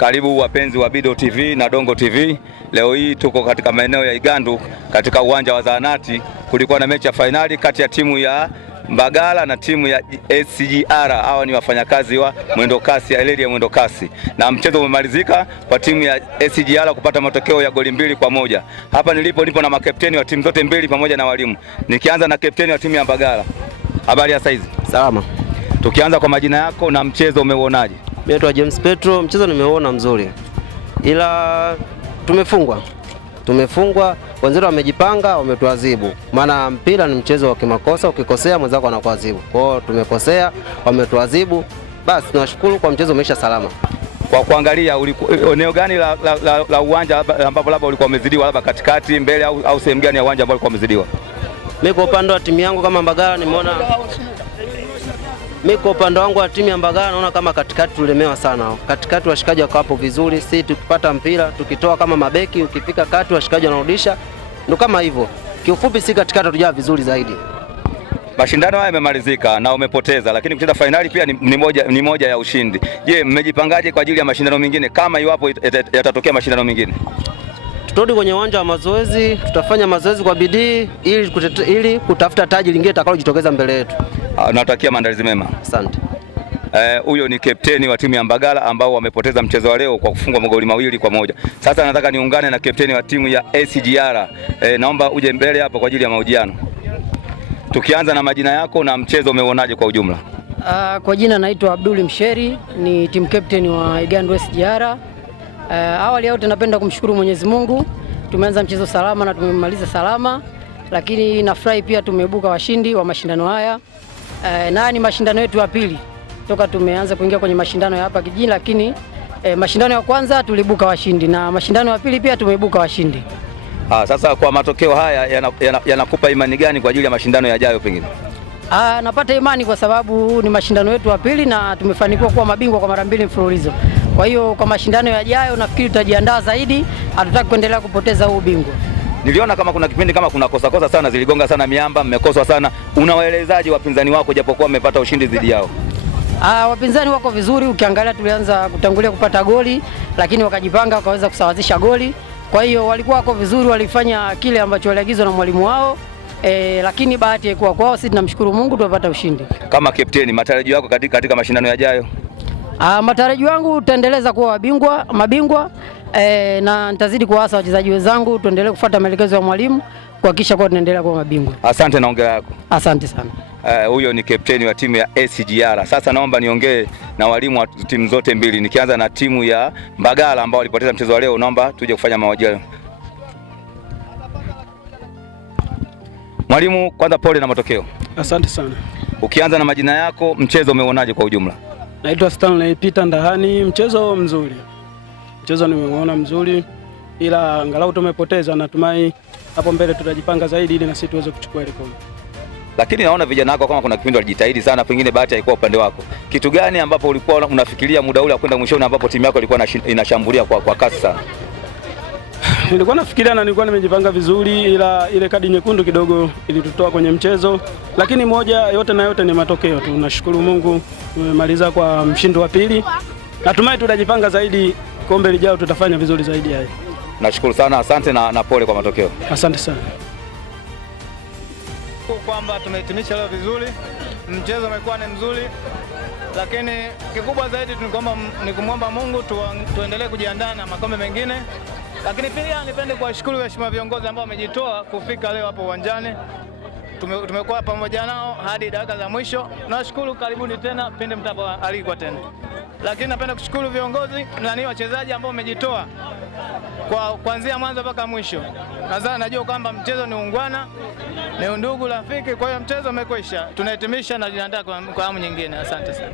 Karibu wapenzi wa Bido TV na Dongo TV. Leo hii tuko katika maeneo ya Igandu katika uwanja wa Zahanati. Kulikuwa na mechi ya fainali kati ya timu ya Mbagala na timu ya SGR. Hawa ni wafanyakazi wa mwendokasi ya reli ya mwendokasi, na mchezo umemalizika kwa timu ya SGR kupata matokeo ya goli 2-1. Hapa nipo na makapteni wa timu zote mbili pamoja na walimu. Nikianza na kapteni wa timu ya Mbagala. Habari ya saizi? Salama. Tukianza kwa majina yako na mchezo umeuonaje? Mimi naitwa James Petro. Mchezo nimeona mzuri, ila tumefungwa. Wenzetu wamejipanga, wametuadhibu. Maana mpira ni mchezo wa kimakosa, ukikosea mwenzako anakuadhibu. Kwa hiyo tumekosea, wametuadhibu. Basi tunashukuru kwa mchezo umeisha salama. Kwa kuangalia eneo gani la uwanja ambapo labda ulikuwa umezidiwa, labda katikati, mbele au sehemu gani ya uwanja ambapo ulikuwa umezidiwa? Mimi kwa upande wa timu yangu kama Mbagala nimeona kwa upande wangu wa timu ya Mbagala naona kama katikati tulemewa sana. Katikati washikaji wako hapo vizuri, si tukipata mpira tukitoa kama mabeki, ukifika kati washikaji wanarudisha. Ndio kama hivyo. Kiufupi si katikati tutujaa vizuri zaidi. Mashindano haya yamemalizika na umepoteza, lakini kucheza fainali pia ni moja ya ushindi. Je, mmejipangaje kwa ajili ya mashindano mengine kama iwapo yatatokea mashindano mengine? Tutarudi kwenye uwanja wa mazoezi, tutafanya mazoezi kwa bidii ili kutafuta taji lingine litakalojitokeza mbele yetu. Natakia maandalizi mema. Asante. Huyo ni kapteni wa timu ya Mbagala ambao wamepoteza mchezo wa leo kwa kufungwa magoli 2-1. Sasa nataka niungane na kapteni wa timu ya SGR. Naomba uje mbele hapa kwa ajili ya mahojiano. Tukianza na majina yako na mchezo umeuonaje kwa ujumla? Kwa jina naitwa Abdul Msheri, ni team captain wa Igandu SGR. Awali yote napenda kumshukuru Mwenyezi Mungu. Tumeanza mchezo salama na tumemaliza salama, lakini nafurahi pia tumeibuka washindi wa mashindano haya. Na ni mashindano yetu ya pili toka tumeanza kuingia kwenye mashindano ya hapa kijijini, lakini mashindano ya kwanza tulibuka washindi na mashindano ya pili pia tumeibuka washindi. Sasa kwa matokeo haya yanakupa imani gani kwa ajili ya mashindano yajayo pengine? Napata imani kwa sababu ni mashindano yetu ya pili na tumefanikiwa kuwa mabingwa kwa mara 2 mfululizo. Kwa hiyo kwa mashindano yajayo nafikiri tutajiandaa zaidi, hatutaki kuendelea kupoteza huu ubingwa. Niliona kama kuna kipindi kama kuna kosa sana, ziligonga sana miamba, mmekoswa sana. Unawaelezaje wapinzani wako japokuwa mmepata ushindi dhidi yao? Wapinzani wako vizuri, ukiangalia tulianza kutangulia kupata goli, lakini wakajipanga wakaweza kusawazisha goli. Kwa hiyo walikuwa wako vizuri, walifanya kile ambacho waliagizwa na mwalimu wao. Lakini bahati haikuwa kwao, sisi tunamshukuru Mungu tumepata ushindi. Kama kapteni, matarajio yako katika mashindano yajayo? Matarajio yangu tutaendeleza kuwa mabingwa na nitazidi kuwaasa wachezaji wenzangu tuendelee kufuata maelekezo ya mwalimu kuhakikisha kwa tunaendelea kuwa mabingwa. Asante na hongera yako. Asante sana. Huyo ni kapteni wa timu ya SGR. Sasa naomba niongee na walimu wa timu zote mbili. Nikianza na timu ya Mbagala ambao walipoteza mchezo wa leo, naomba tuje kufanya mahojiano. Mwalimu, kwanza pole na matokeo. Asante sana. Ukianza na majina yako, mchezo umeuonaje kwa ujumla? Naitwa Stanley Peter Ndahani. Mchezo mzuri. Mchezo nimeona mzuri, ila angalau tumepoteza. Natumai hapo mbele tutajipanga zaidi ili na sisi tuweze kuchukua ile kombe. Lakini naona vijana wako kama kuna kipindi walijitahidi sana, pengine bahati haikuwa upande wako. Kitu gani ambapo ulikuwa unafikiria muda ule kwenda mwishoni ambapo timu yako ilikuwa inashambulia kwa kasi sana? Nilikuwa nafikiria na nilikuwa nimejipanga vizuri, ila ile kadi nyekundu kidogo ilitutoa kwenye mchezo, lakini yote ni matokeo tu. Nashukuru Mungu tumemaliza kwa mshindi wa pili. Natumai tutajipanga zaidi, kombe lijao tutafanya vizuri zaidi haya. Nashukuru sana, asante na pole kwa matokeo. Asante sana. Kwamba tumehitimisha leo vizuri, mchezo umekuwa ni mzuri, lakini kikubwa zaidi ni kumwomba Mungu tuendelee kujiandaa na makombe mengine. Lakini pia nipende kuwashukuru waheshimiwa viongozi ambao wamejitoa kufika leo hapo uwanjani. Tumekuwa pamoja nao hadi dakika za mwisho. Nashukuru, karibuni tena pindi mtakapoalikwa tena. Lakini napenda kushukuru viongozi na wachezaji ambao wamejitoa kuanzia mwanzo mpaka mwisho. Nadhani najua kwamba mchezo ni ungwana, ni undugu, rafiki. Kwa hiyo mchezo umekwisha, tunahitimisha na tunajiandaa kwa awamu nyingine. Asante sana.